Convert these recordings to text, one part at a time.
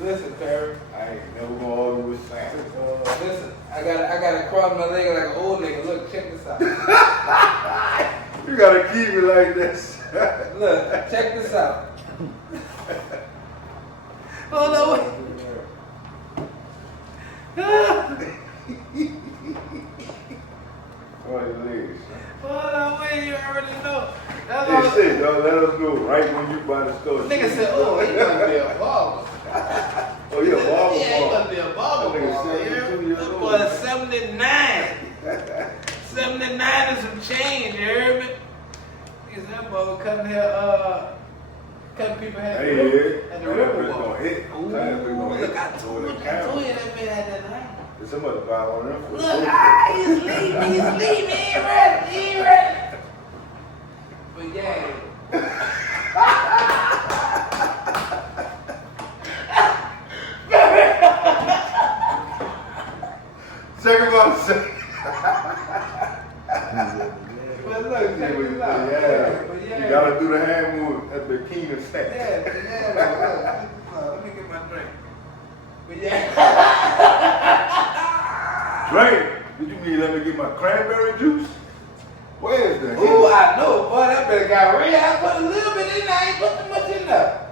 Listen, Perry. I ain't never gonna argue with Sam. Listen, I gotta cross my leg like an old nigga. Look, check this out. You gotta keep it like this. Look, check this out. Hold on, wait. Oh, your legs. Hold on, wait. You already know. That's Hey, shit, y'all, let us know right when you buy the store. Nigga said, oh, he must be a barber. Oh, you a barber? Yeah, he must be a barber. That nigga 72 years That old. boy 79. 79 and some change, you heard me? Nigga, that boy was cutting hair, cutting people hair. Hey, At the yeah. river That walk. gonna hit. Ooh, That bitch gonna hit. look, I told you that man had that line. Did somebody buy one of them? For Look, he's leaving, he ain't ready. But yeah. Second one, second. But look, check this out. But You gotta do the hand move at the Keenan stack. Yeah, let me get my drink. But yeah. Drink? Did you mean let me get my cranberry juice? Where is that? Ooh, I know, boy, that better got real. I put a little bit in there, I ain't put too much in there.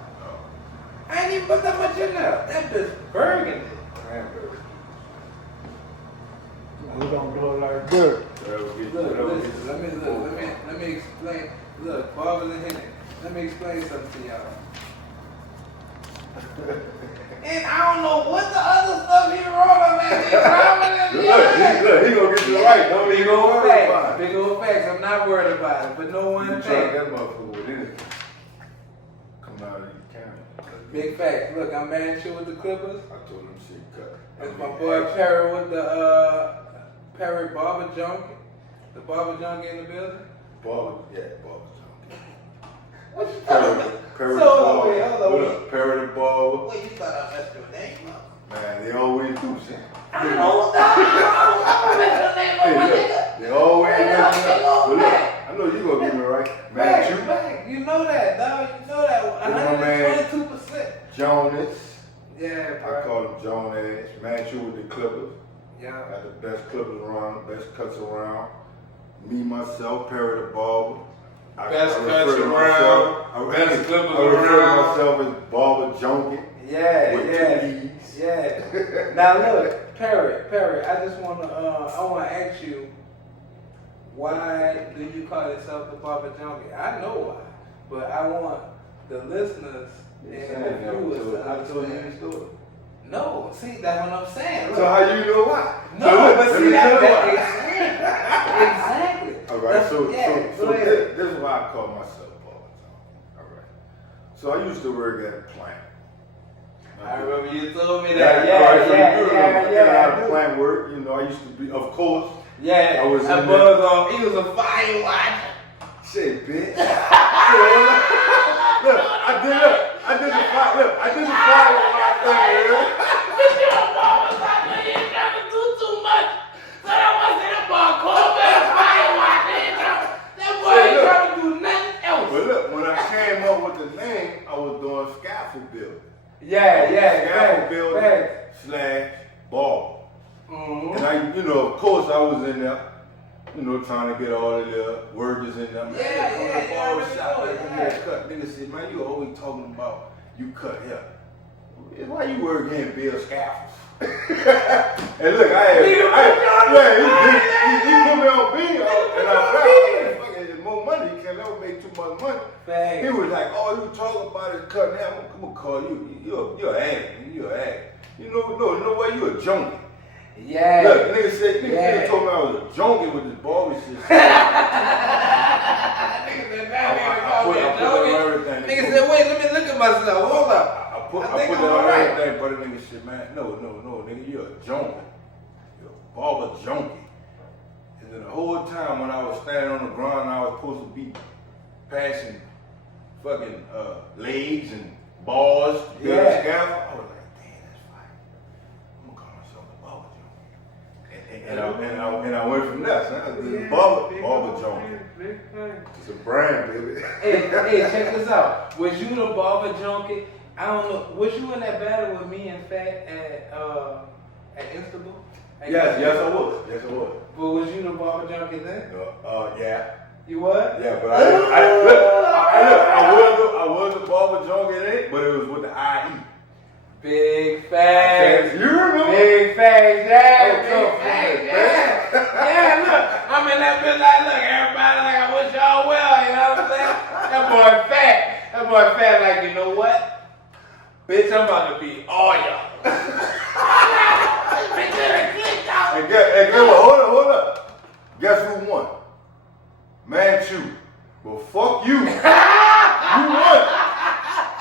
I ain't even put that much in there. That bitch burgundy. Cranberry. We're gonna blow like dirt. Look, listen, let me explain. Look, Barbers and Henny, let me explain something to y'all. And I don't know what the other stuff he wrote on that. Look, he gonna get you right. Don't Big even old worry facts. about it. Big old facts. I'm not worried about it. But no one You thing. try that motherfucker with anything. Come out of your camera. Big facts. Look, I'm mad at you with the Clippers. I told him shit cut. That's my boy Perry with the Perry Barber Junkie. The Barber Junkie in the building. Barber, yeah, Barber Junkie. What you Perry So, the Barber. wait, hold on, Look, Perry the Barber. Wait, you thought I messed your name up? Man, they always do shit. I don't mess your name up, my nigga. They always Man, mess I'm me big up. old But look, man. I know you gonna get me right. Man, Back, you, you know that, dog. You know that. my man. 122%. Jonas. Yeah, I bro. call him Jonas. Man, you with the Clippers. Yeah. Got the best clippers around, best cuts around. Me, myself, Perry the Barber. Best I cuts refer to around, myself- best clippers I refer to around. myself as Barber Junkie. Yeah, with yeah, 2 E's. yeah. Now look, Perry, I just wanna ask you, why do you call yourself the Barber Junkie? I know why, but I want the listeners and the viewers to I told you understand. the story. No, see, that's what I'm saying. So how you know why? No, So look, but let see me tell you why. exactly. All right, so go ahead. this is why I call myself Barber Junkie. All right. So I used to work at a plant. I remember you told me Yeah, that. all right, so you do know, I did a lot I of do. plant work. You know, I used to be, of course. Yeah, I was in he was a fire watcher. Shit, bitch. Look, I did the fire thing, man. But look, when I came up with the name, I was doing scaffold building. Scaffold building / bar. And I, you know, of course I was in there, you know, trying to get all of the workers in there. Man, Yeah, come to yeah, the barber yeah, shop, yeah. let me get a cut. Nigga said, man, you always talking about you cut hair. Why you work here and build scaffolds? And look, he put me on beat, and I found fucking more money. You can never make too much money. Thanks. He was like, all you talking about is cutting hair. I'm gonna call you. You're an addict. You're an addict. You know what? You're a junkie. Yeah. Look, nigga told me I was a junkie with this barber shit. I put that on everything. Nigga said, wait, let me look at myself. Hold up. I put think that I'm on alright. everything, but the nigga said, man, no, nigga, you're a junkie. You're a barber junkie. And then the whole time when I was standing on the ground, I was supposed to be passing fucking legs and bars, Yeah. scaffold. I was like, damn, that's fine. I'm gonna call myself the barber junkie. And I went from there. So I was the barber junkie. It's a brand, baby. Hey, check this out. Was you the barber junkie I don't know. Was you in that battle with me and Fat at Instable? Yes, I was. Yes, I was. But was you the barber junkie then? Yeah. You what? Yeah, but I was a barber junkie then, but it was with the IE. Big facts. You remember? Big facts, yeah. Oh, Big facts, yeah. Yeah, look. I'm in that bitch like, look, everybody like, I wish y'all well, you know what I'm saying? That boy fat like, you know what? Bitch, I'm about to be all y'all. Hey, hold up. Guess who won? Manchu. Well, fuck you. You won.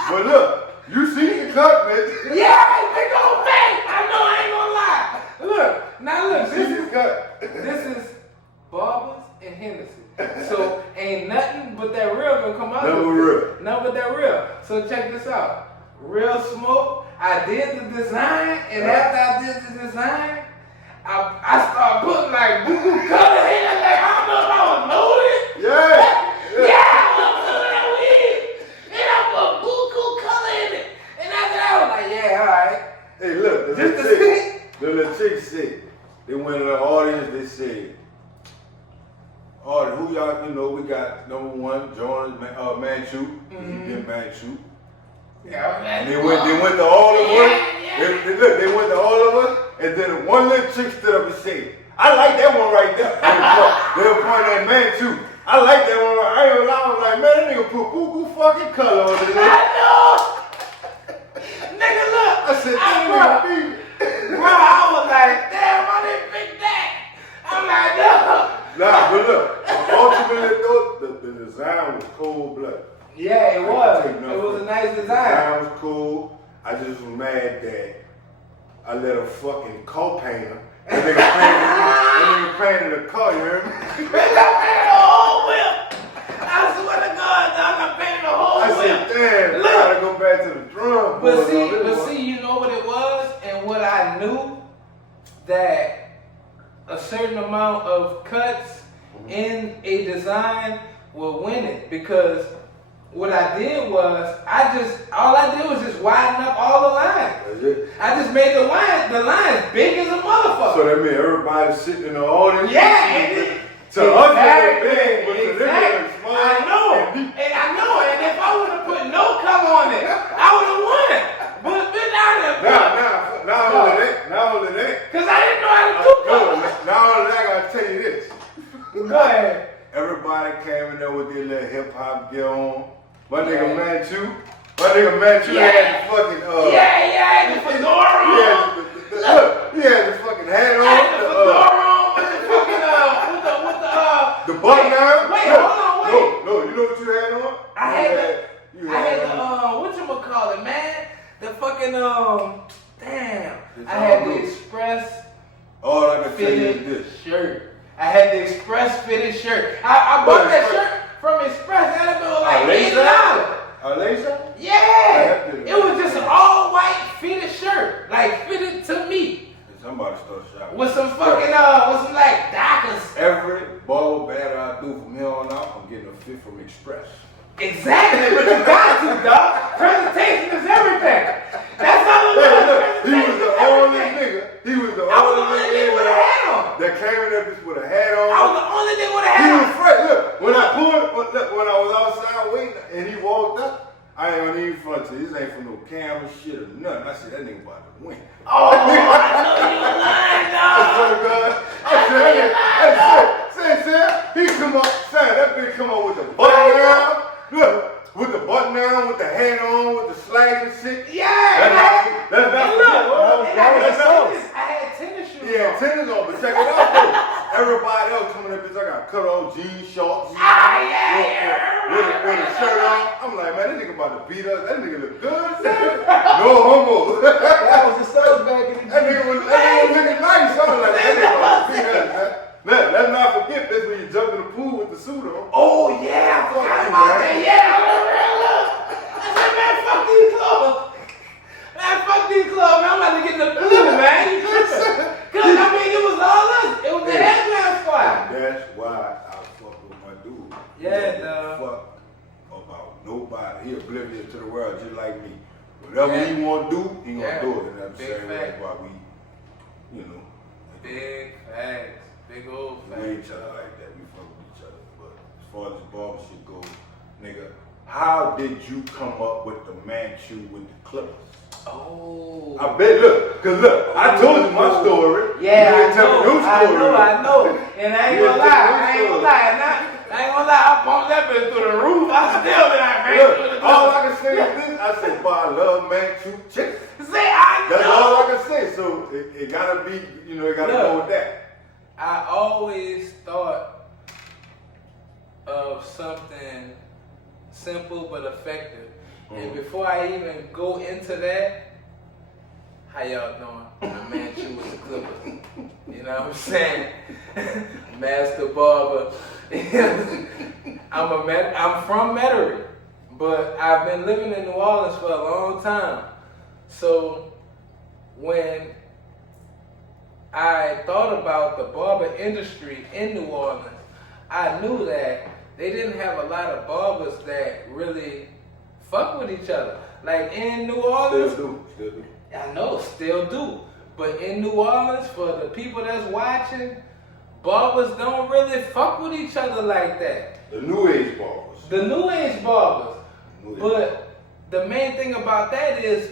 But look, you see the cut, bitch. Yeah, big old fat. I know, I ain't gonna lie. Look, now look, this is Barbers and Henny. So ain't nothing but that real gonna come out. Nothing but that real. So check this out. Real smoke. I did the design, and after I did the design, I started putting like boo-boo color in it. Like, I don't know if I was loaded. Yeah, I was putting that weed. And I put boo-boo color in it. And after that, I was like, yeah, all right. Hey, look, the little chick said, they went to the audience, they said, who y'all, we got number one, Jonas Manchu, he did Manchu. Yeah, and they went to all of us. They went to all of us, and then one little chick stood up and said, I like that one right there. They were pointing at Manchu. I like that one. I was like, man, that nigga put boo-boo fucking color on it. I know. Nigga, look. I said, bro, I was like, damn, I didn't pick that. I'm like, no. Nah, but look, ultimately though, the design was cold-blooded. Yeah, it was. It was a nice design. The design was cool. I just was mad that I let a fucking co-painter. That nigga painted a car, you hear me? Bitch, I painted the whole whip. I swear to God, dog, I painted the whole whip. I said, damn, I gotta go back to the drum. But see, you know what it was? And what I knew? That a certain amount of cuts in a design will win it. Because what I did was, all I did was just widen up all the lines. I just made the lines big as a motherfucker. So that means everybody sitting in the audience. Yeah, to us, they're big, but to them, they're small. I know. And if I would have put no color on it, I would have won. But bitch, Not only that. Because I didn't know how to do color. Not only that, I gotta tell you this. Go ahead. Everybody came in there with their little hip hop gear on. My nigga Manchu had the fucking the fedora on. He had the fucking hat on. The fedora on with the fucking the button down. Wait, hold on, wait. No, you know what you had on? I had the whatchamacallit, man? The fucking damn. I had the express all I can tell you is this shirt. I had the express fitted shirt. I bought that shirt from Express. That was like $80. Laser? Yeah. It was just an all white fitted shirt, like fitted to me. Somebody start shopping. With some fucking with some like Dockers. Every ball battle I do from here on out, I'm getting a fit from Express. Exactly, but you got to, dog. Presentation is everything. That's all it was. He was the only nigga. He was the only nigga with a hat on. That came in there just with a hat on. I was the only nigga with a hat on. He was fresh. Look, when I was outside waiting and he walked up, I ain't gonna even front to this ain't for no camera shit or nothing. I said, that nigga about to win. Oh, I know you lying, dog. I swear to God. I said, he come up, that bitch come up with the button down. Look, with the button down, with the hat on, with the slash and shit. Yeah. That's not I had tennis shoes. Yeah, tennis on, but check it out though. Everybody else coming up, bitch, I got cut off jeans, shorts. With a shirt on. I'm like, man, this nigga about to beat us. That nigga look good. No homo. That was the stuff back in the That nigga was looking nice. I was like, that nigga about to beat us, man. Let's not forget this when you jump in the pool with the suit on. Oh yeah, I forgot about that. Yeah, I said, man, fuck these clothes. Man, fuck these clothes, man. I'm about to get in the pool, man. You tripping? Cause I mean, it was all us. It was the headband squad. That's why I fuck with my dude. Yeah, dog. Fuck about nobody. He oblivious to the world just like me. Whatever he want to do, he gonna do it. And that's the Big same way why we, big facts, big old facts. We each other like that. We fuck with each other. But as far as the barbership goes, nigga, how did you come up with the Manchu with the clippers? Oh. I bet, look, I told you my story. Yeah, you didn't tell me your story. I know. And I ain't gonna lie. I bumped that bitch through the roof. I still be like, man. Look, all I can say is this. I said, boy, I love Manchu chicken. That's all I can say. So it gotta be, it gotta go with that. I always thought of something simple but effective. And before I even go into that, how y'all doing? I'm Manchu with the Clippers. You know what I'm saying? Master Barber. I'm from Metairie, but I've been living in New Orleans for a long time. So when I thought about the barber industry in New Orleans, I knew that they didn't have a lot of barbers that really fuck with each other. Like in New Orleans, Still do. I know, still do. But in New Orleans, for the people that's watching, barbers don't really fuck with each other like that. The new age barbers. The new age barbers. But the main thing about that is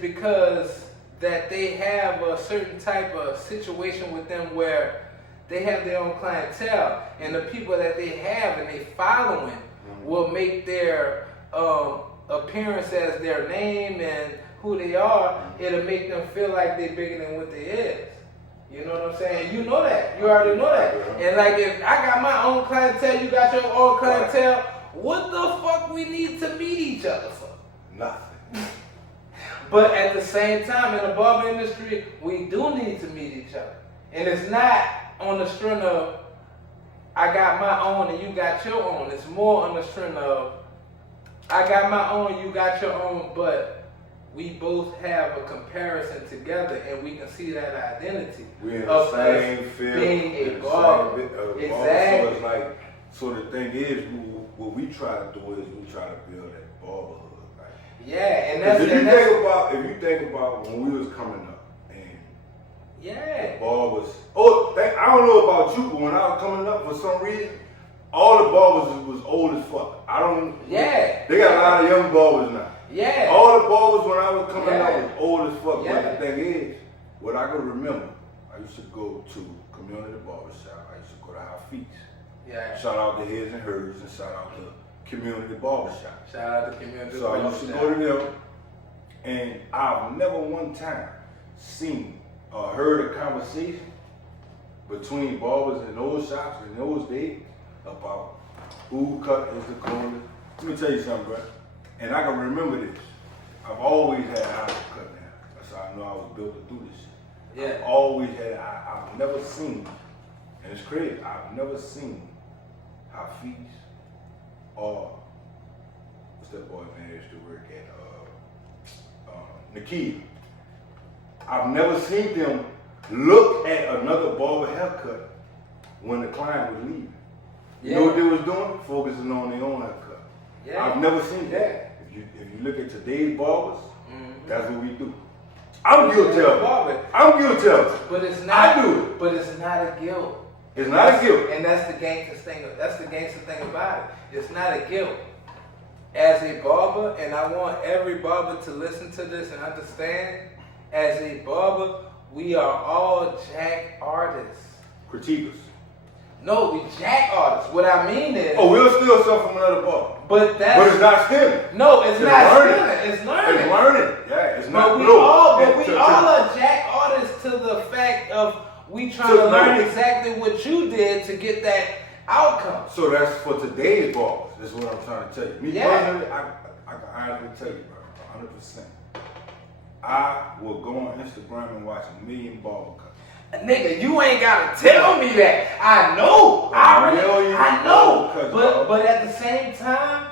because that they have a certain type of situation with them where they have their own clientele, and the people that they have and they following will make their appearance as their name and who they are. It'll make them feel like they're bigger than what they is. You know what I'm saying? You know that. You already know that. And like if I got my own clientele, you got your own clientele, what the fuck we need to meet each other for? Nothing. But at the same time, in the barber industry, we do need to meet each other. And it's not on the string of, I got my own and you got your own. It's more on the string of, I got my own, you got your own, but we both have a comparison together and we can see that identity. We're in of the same field. Being a barber. Exactly. So it's like, so the thing is, what we try to do is we try to build that barberhood, right? Yeah, and that's if you think about when we was coming up and the barbers. I don't know about you, but when I was coming up, for some reason, all the barbers was old as fuck. They got a lot of young barbers now. Yeah. All the barbers when I was coming up was old as fuck. But the thing is, what I can remember, I used to go to community barbershop. I used to go to Hafiz. Yeah. Shout out to His and Hers and shout out to community barbershop. Shout out to community barbershop. So I used to go to them, and I've never one time seen or heard a conversation between barbers in those shops in those days about who cut is the coolest. Let me tell you something, bro. And I can remember this. I've always had eyes to cut now. That's how I know I was built to do this shit. Yeah. I've always had, I've never seen, and it's crazy, I've never seen Hafiz or, what's that boy man that used to work at, Nakia. I've never seen them look at another barber haircut when the client was leaving. You know what they was doing? Focusing on their own haircut. Yeah. I've never seen that. If you look at today's barbers, that's what we do. I'm guilty of it. I'm guilty of it. But it's not. I do it. But it's not a guilt. It's not a guilt. And that's the gangster thing. That's the gangster thing about it. It's not a guilt. As a barber, and I want every barber to listen to this and understand, as a barber, we are all jack artists. Critiquers. No, we jack artists. What I mean is... Oh, we'll steal stuff from another barber. But it's not stealing. No, it's not stealing. It's learning. It's learning. Yeah, it's not. But we all are jack artists to the fact of we trying to learn exactly what you did to get that outcome. So that's for today's barbers. That's what I'm trying to tell you. Me personally, I can honestly tell you, bro, 100%. I will go on Instagram and watch 1 million barber cuts. Nigga, you ain't gotta tell me that. I know. I know. But at the same time,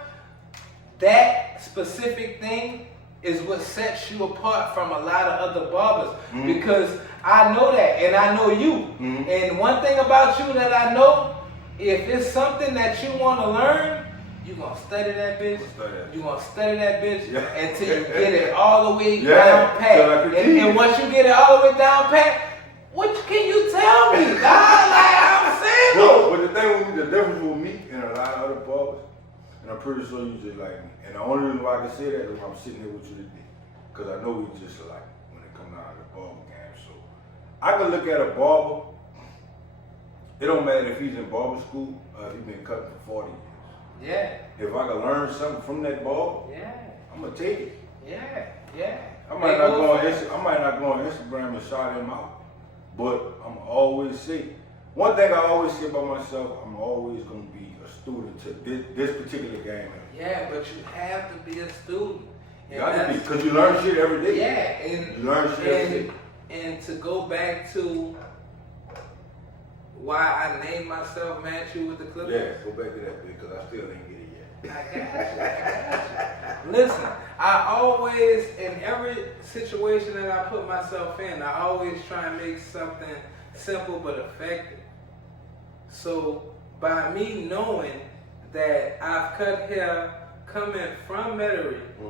that specific thing is what sets you apart from a lot of other barbers. Because I know that, and I know you. And one thing about you that I know, if it's something that you want to learn, You gonna study that bitch. You gonna study that bitch Yeah. until you get it all the way down pat. And once you get it all the way down pat, what can you tell me, dog? Like I'm saying. But the thing, the difference with me and a lot of other barbers, and I'm pretty sure you just like me. And the only reason why I can say that is when I'm sitting here with you today, because I know we just alike when it comes down to the barber game. So I can look at a barber. It don't matter if he's in barber school or if he's been cutting for 40 years. Yeah. If I can learn something from that barber, I'm gonna take it. Yeah. I might not go on Instagram and shout him out, but I'm always say one thing. I always say about myself: I'm always gonna be a student to this particular game. Yeah, but you have to be a student. You got to be, because you learn shit every day. Yeah, and you learn shit every day. And to go back to why I named myself Matthew with the Clippers. Yeah, go back to that bit because I still didn't get it yet. I got you. Listen, I always, in every situation that I put myself in, I always try and make something simple but effective. So by me knowing that I've cut hair coming from Metairie /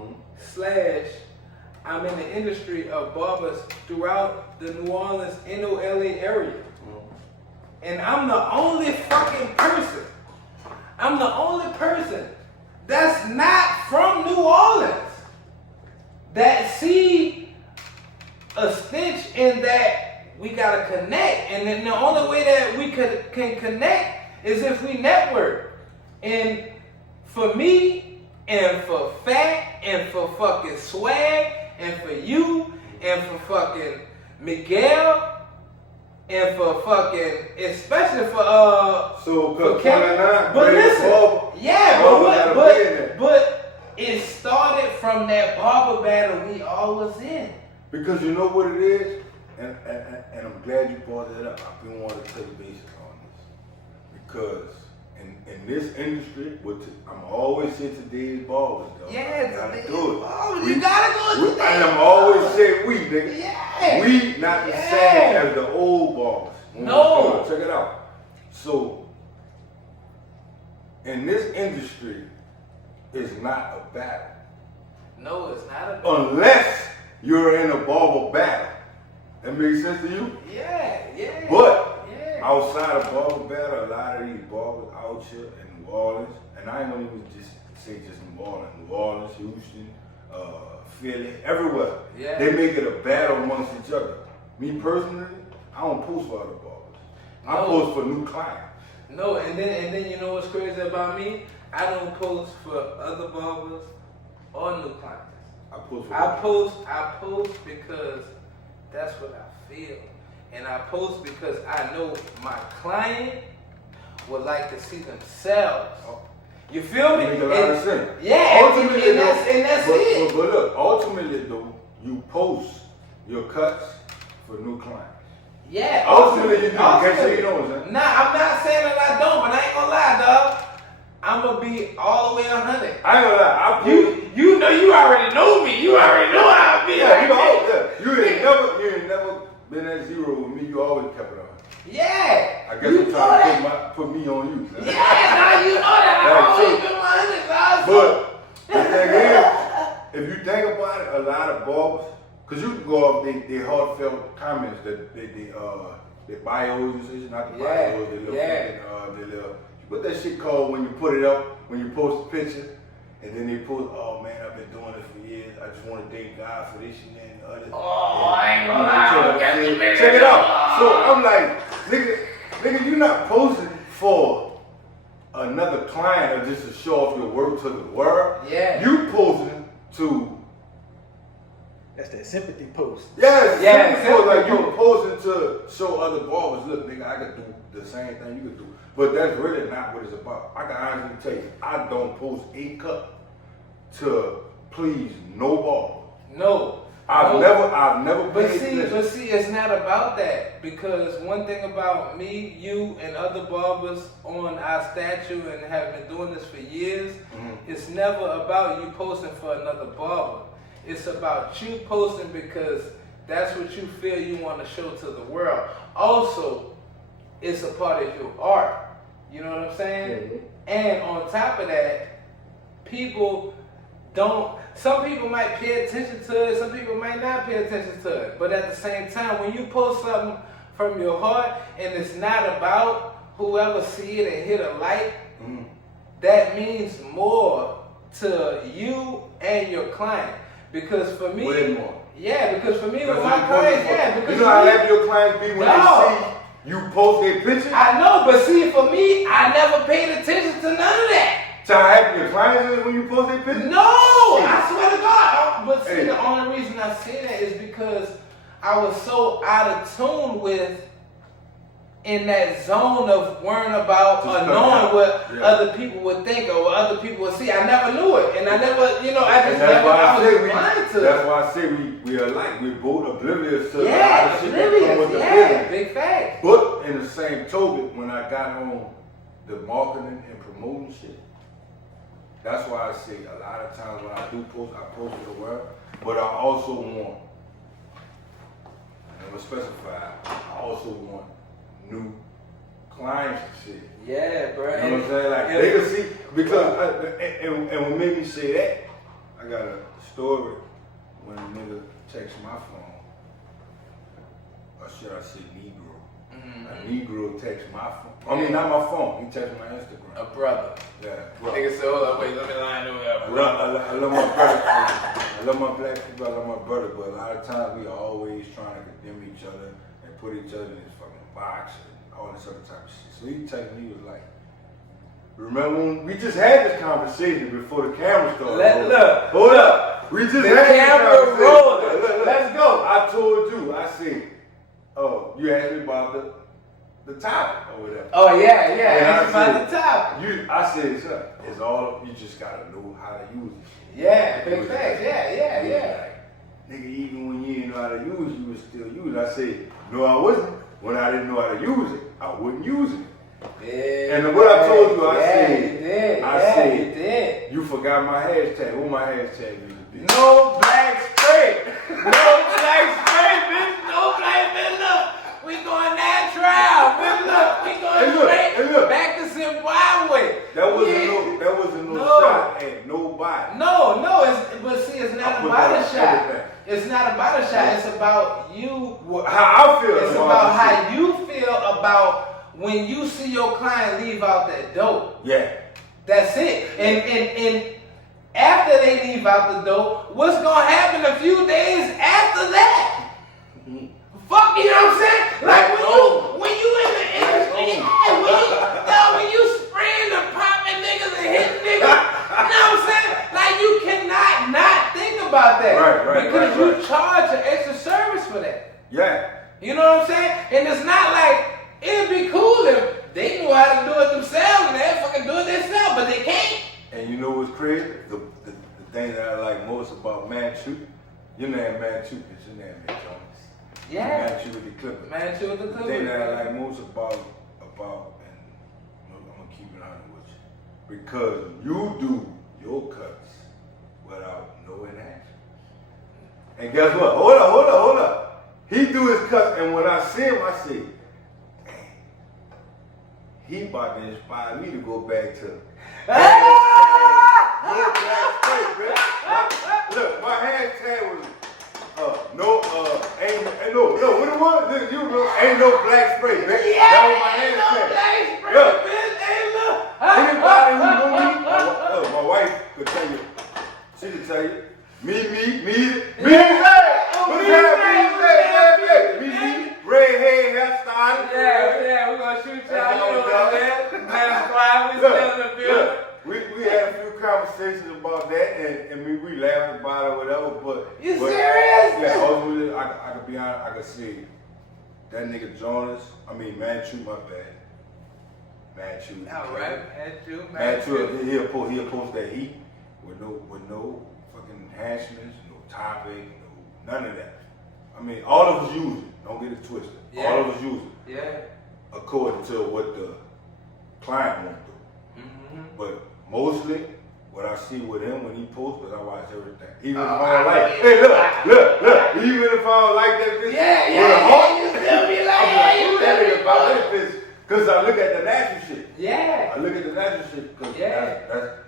I'm in the industry of barbers throughout the New Orleans, NOLA area. And I'm the only fucking person. I'm the only person that's not from New Orleans that see a stitch in that we gotta connect. And then the only way that we can connect is if we network. And for me, and for Fat, and for fucking Swag, and for you, and for fucking Miguel, and for fucking, especially for Kevin. But listen, but it started from that barber battle we all was in. Because you know what it is, and I'm glad you brought that up. I've been wanting to touch bases on this because in this industry, I'm always saying today's barbers, though. Yeah, gotta do it. Oh, you gotta do it today. And I'm always saying we, nigga. Yeah. We not the same as the old barbers. No. Check it out. So, in this industry, it's not a battle. No, it's not a battle. Unless you're in a barber battle. That makes sense to you? Yeah. But outside of barber battle, a lot of these barbers out here in New Orleans, and I ain't gonna even just say just New Orleans, Houston, Philly, everywhere. Yeah. They make it a battle amongst each other. Me personally, I don't post for other barbers. I post for new clients. No, and then you know what's crazy about me? I don't post for other barbers or new clients. I post because that's what I feel. And I post because I know my client would like to see themselves. You feel me? Make a lot of sense. Yeah, and that's it. But look, ultimately though, you post your cuts for new clients. Yeah. Ultimately you do. Can't say you don't, man. Nah, I'm not saying that I don't, but I ain't gonna lie, dog. I'm gonna be all the way 100. I ain't gonna lie. You know, you already know me. You already know how I be. You ain't never been at zero with me. You always kept it on. Yeah. I guess I'm trying to put me on you. Yeah, nah, you know that. I've always been 100, dog. But the thing is, if you think about it, a lot of barbers, because you can go off their heartfelt comments, their bios and shit, not the bios, their little, what that shit called when you put it up, when you post a picture, and then they post, oh man, I've been doing this for years, I just want to thank God for this and that and the other. Oh, I ain't gonna lie. Check it out. So I'm like, nigga, you not posting for another client or just to show off your work to the world. Yeah. You posting to. That's that sympathy post. Yes, yeah. So like you posting to show other barbers, look, nigga, I can do the same thing you can do. But that's really not what it's about. I can honestly tell you, I don't post a cut to please no barber. No. I've never But see, it's not about that, because one thing about me, you, and other barbers on our statue and have been doing this for years, it's never about you posting for another barber. It's about you posting because that's what you feel you want to show to the world. Also, it's a part of your art. You know what I'm saying? Mm-hmm. And on top of that, people don't. Some people might pay attention to it. Some people might not pay attention to it. But at the same time, when you post something from your heart and it's not about whoever see it and hit a like, that means more to you and your client. Because for me, way more. Yeah, because for me with my clients, because you know how happy your clients be when they see you post their picture? I know, but see, for me, I never paid attention to none of that. So how happy your clients is when you post their picture? No, I swear to God. But see, the only reason I say that is because I was so out of tune with, in that zone of worrying about or knowing what other people would think or what other people would see. I never knew it. And I never, I just never, I was blind to it. That's why I say we are alike. We're both oblivious to yeah, the shit that come with the business. Big fact. But in the same token, when I got on the marketing and promoting shit, that's why I say a lot of times when I do post, I post to the world, but I also want, and I'm gonna specify, I also want new clients and shit. Yeah, bro. You know what I'm saying? Like they can see, because and what made me say that, I got a story when a nigga texts my phone, or should I say Negro? A Negro texts my phone. I mean, not my phone. He texts my Instagram. A brother. Yeah. Nigga said, hold on, wait, let me line up. I love my brother. I love my black people. I love my brother. But a lot of times we are always trying to condemn each other and put each other in this fucking box and all this other type of shit. So he texted me, he was like, remember when we just had this conversation before the camera started? Hold up. We just had this camera rolling. Let's go. I told you. I said, oh, you asked me about the topic or whatever. Oh yeah. And About the topic. I said, son, it's all, you just gotta know how to use it. Yeah, big facts. Yeah. Nigga, even when you didn't know how to use it, you would still use it. I said, no, I wasn't. When I didn't know how to use it, I wouldn't use it. Yeah, and what I told you, I said, you forgot my hashtag. What my hashtag used to be? No black spray. No black spray, bitch. No black, bitch. Look, we going natural. Bitch, look, we going straight back to Zimbabwe. That wasn't no shot at nobody. No, but see, it's not about a shot. It's not about a shot. It's about you. How I feel. It's about how you feel about when you see your client leave out that door. Yeah. That's it. And after they leave out the door, what's gonna happen a few days after that? Fuck, you know what I'm saying? Like when you in the industry, when you spraying and popping niggas and hitting niggas, you know what I'm saying? Like you cannot not think about that. Right. Because you charge an extra service for that. Yeah. You know what I'm saying? And it's not like, it'd be cool if they knew how to do it themselves and they fucking do it themselves, but they can't. And you know what's crazy? The thing that I like most about Manchu, your name Manchu, it's your name, Jones. Yeah. Manchu with the Clippers. Manchu with the Clippers. The thing that I like most about, and I'm gonna keep it honest with you, because you do your cuts without no enhancement. And guess what? Hold up. He do his cuts, and when I see him, I say, he about to inspire me to go back to look, my hashtag was what it was? You know, ain't no black spray, bitch. Yeah, that was my hashtag. No black spray, look, bitch. Hey, look. Anybody who know me, my wife could tell you. She could tell you. Me. Red hair, hairstyle. Yeah, we're gonna shoot y'all. You know what I'm saying? We still in the building. We had a few conversations about that, and we laughed about it, whatever. But you serious? Yeah, ultimately, I could be honest. I could see that nigga Jonas. Manchu, my bad. Manchu. All right, Manchu. He'll post that heat with no fucking enhancements, no topic, none of that. All of us use it. Don't get it twisted. Yeah. All of us use it. Yeah. According to what the client wants to do. Mm-hmm. But mostly, what I see with him when he posts, because I watch everything. Even if I don't like it. Hey, look. Even if I don't like that bitch. Yeah. You still be like, you still be about that bitch. Cause I look at the natural shit. Yeah. I look at the natural shit. Cause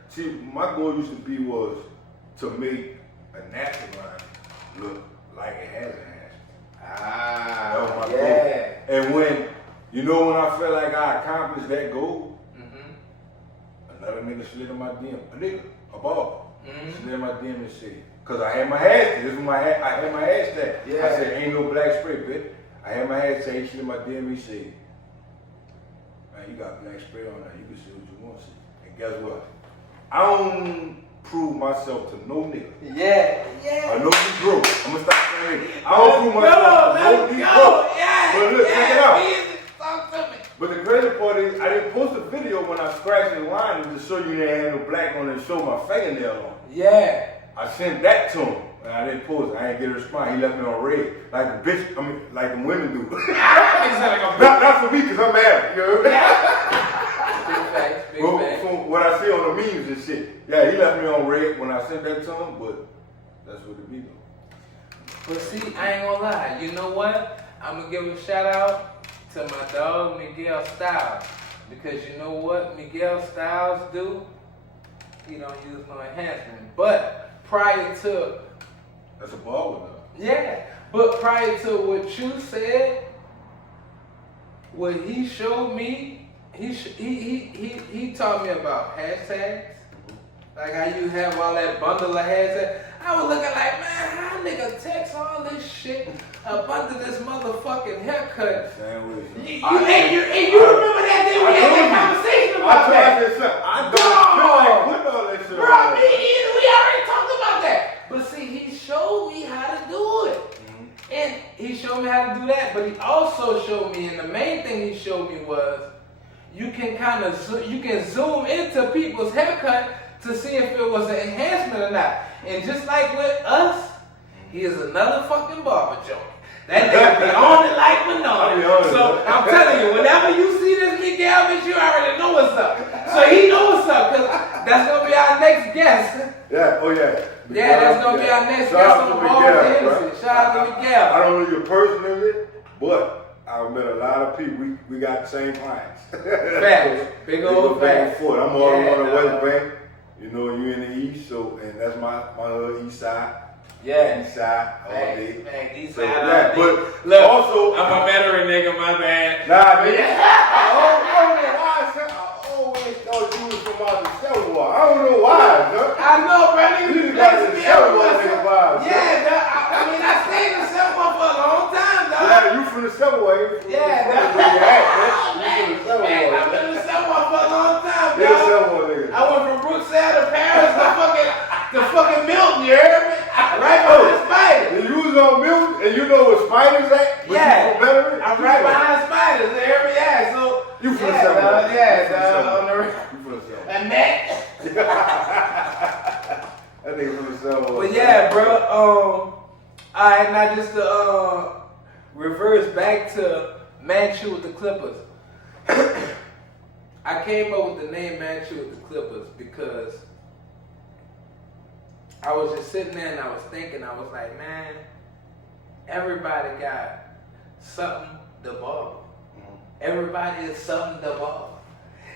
see, my goal used to be was to make a natural line look like it has a hash. That was my goal. And when I felt like I accomplished that goal, another nigga slid in my DM. A barber. Slid in my DM and said, cause I had my hashtag. This was I had my hashtag. Yeah. I said, ain't no black spray, bitch. I had my hashtag. He slid in my DM. He said, man, you got black spray on there. You can see what you want to see. And guess what? I don't prove myself to no nigga. Yeah. I know you broke. I'm gonna stop saying it. I don't prove myself to no nigga broke. But look, check it out. But the crazy part is, I didn't post a video when I scratched the line to show you they had no black on it and show my fingernail on. Yeah. I sent that to him, and I didn't post it. I didn't get a response. He left me on red, like the bitch. Like the women do. not for me, cause I'm married. You know what I mean? Big facts. From what I see on the memes and shit. Yeah, he left me on red when I sent that to him, but that's what it be though. But see, I ain't gonna lie. You know what? I'm gonna give a shout out to my dog Miguel Styles, because you know what Miguel Styles do? He don't use no enhancement. But prior to that's a ball with but prior to what you said, what he showed me, he taught me about hashtags. Like how you have all that bundle of hashtags. I was looking like, man, how nigga text all this shit up under this motherfucking haircut? Sandwich. You remember that day we had that conversation about that? I don't feel like putting all that shit Bro, on. me either. We already talked about that. But see, he showed me how to do it. And he showed me how to do that, but he also showed me, and the main thing he showed me was, you can zoom into people's haircut to see if it was an enhancement or not. And just like with us, he is another fucking barber joint. That nigga be on it like Manolo. So I'm telling you, whenever you see this Miguel bitch, you already know what's up. So he knows what's up, because that's going to be our next guest. Yeah, oh yeah. Yeah, that's going to be our next guest on the Barbers Henderson. Shout out to Miguel. I don't know you personally, but I've met a lot of people. We got the same clients. Facts. Big old facts. I'm all on the West Bank. You know, you in the East, so, and that's my East side. Yeah. East side all day. Man, East So, side all yeah, day. but look, also, I'm a veteran nigga, my bad. Nah, nigga. I don't know why I always thought you was from out of Selma. I don't know why, huh? I know, bro. You just got the Selma nigga vibes. Yeah, I mean, I stayed in Selma for a long time, dog. Yeah, you from the Selma, Yeah, you from the Selma. Man, I've been in Selma for a long time, Yeah, dog. Selma nigga. I went from Brookside to Paris to fucking Milton, you heard me? Right behind Spiders. And you was on Milton, and you know where Spiders at? But Yeah. you from Veteran? I'm right behind Spiders, you heard me? Yeah, so. You from the yeah, Selma. dog, yeah, You from the dog. Selma. On the You from the Selma. and that. That nigga from the Selma. But yeah, bro. Alright, now just to reverse back to Manchu with the Clippers. I came up with the name Manchu with the Clippers because I was just sitting there and I was thinking, I was like, man, everybody got something to barber. Everybody is something to barber.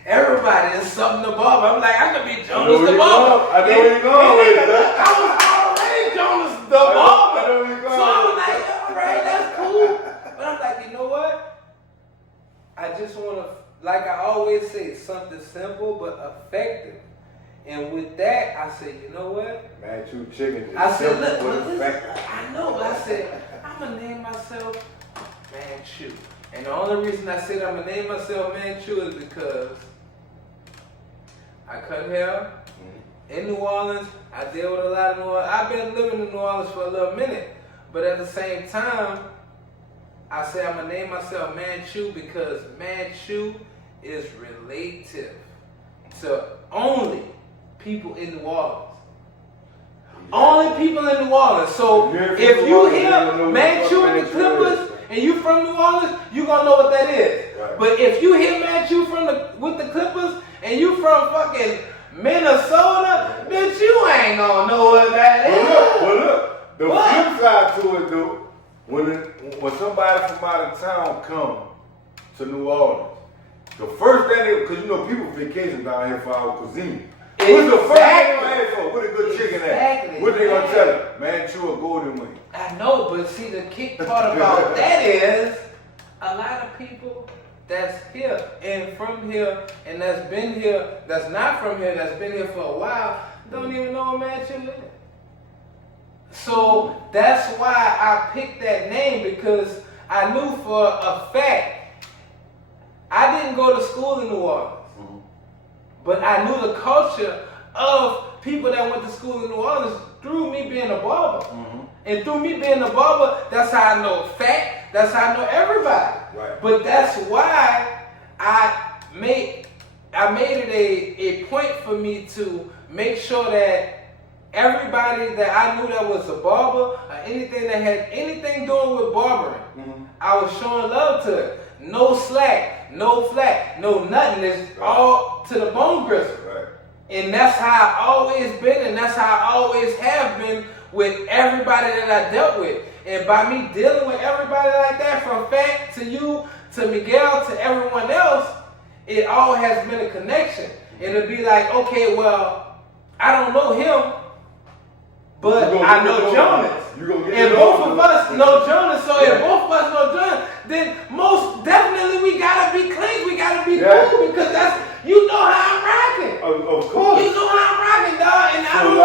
Everybody is something to barber. I'm like, I could be Jonas the barber. I know where you're going with that. I was already Jonas the barber. I know where you're going. So I was like, all right, that's cool. But I'm like, you know what? I just want to, like I always say, something simple but effective. And with that, I said, you know what? Manchu chicken is I said, simple look, but effective. I know, but I said, I'm going to name myself Manchu. And the only reason I said I'm going to name myself Manchu is because I cut hair in New Orleans. I deal with a lot of New Orleans. I've been living in New Orleans for a little minute. But at the same time, I say I'm going to name myself Manchu because Manchu is relative to only people in New Orleans. Only people in New Orleans. So if you hear Manchu and the Clippers and you from New Orleans, you gonna know what that is. Right. But if you hear Manchu with the Clippers and you from fucking Minnesota, bitch, you ain't gonna know what that is. Well, look. The flip side to it, though, when somebody from out of town come to New Orleans, The first thing, because you know people vacation down here for our cuisine. What's the first thing they gonna ask for? What a good chicken at? What they gonna tell you? Man, chew a golden wing. I know, but see the kick part about that is a lot of people that's here and from here and that's been here, that's not from here, that's been here for a while, don't even know a man chew is. So that's why I picked that name, because I knew for a fact I didn't go to school in New Orleans. But I knew the culture of people that went to school in New Orleans through me being a barber. And through me being a barber, that's how I know fact, that's how I know everybody. Right. But that's why I made it a point for me to make sure that everybody that I knew that was a barber or anything that had anything doing with barbering, I was showing love to it. No slack, no flack, no nothing. It's all to the bone gristle. Right. And that's how I always been, and that's how I always have been with everybody that I dealt with. And by me dealing with everybody like that, from Fact to you, to Miguel, to everyone else, it all has been a connection. It'll be like, okay, well, I don't know him, but I know Jonas. And both of us know Jonas, so if both of us know Jonas, then most definitely we gotta be clean, we gotta be cool, because that's, you know how I'm rocking. Of course. You know how I'm rocking, dog. And so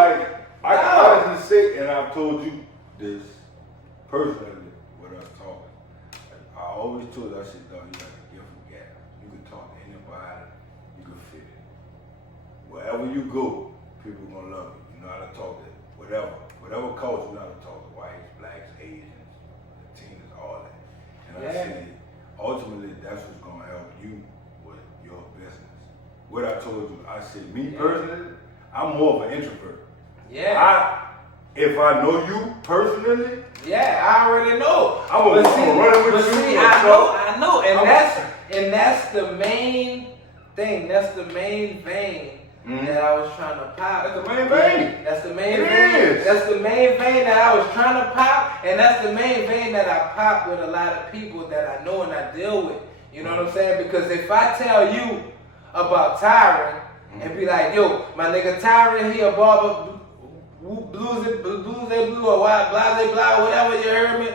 I can honestly say, and I've told you this personally with us talking, I always told you, I said, dog, you got a gift of gab. You can talk to anybody, you can fit it. Wherever you go, people are gonna love you. You know how to talk to whatever culture, you know how to talk to whites, blacks, Asians, Latinos, all that. And I said, ultimately, that's what's gonna help you with your business. What I told you, I said, me personally, I'm more of an introvert. If I know you personally, I already know. I'm gonna run with you. See, I know, and that's the main thing. That's the main vein that I was trying to pop. That's the main vein. That's the main vein. That's the main vein that I was trying to pop, and that's the main vein that I pop with a lot of people that I know and I deal with. You know what I'm saying? Because if I tell you about Tyron and be like, yo, my nigga Tyron, he a barber, blues or wild, blase blah, whatever, you heard me,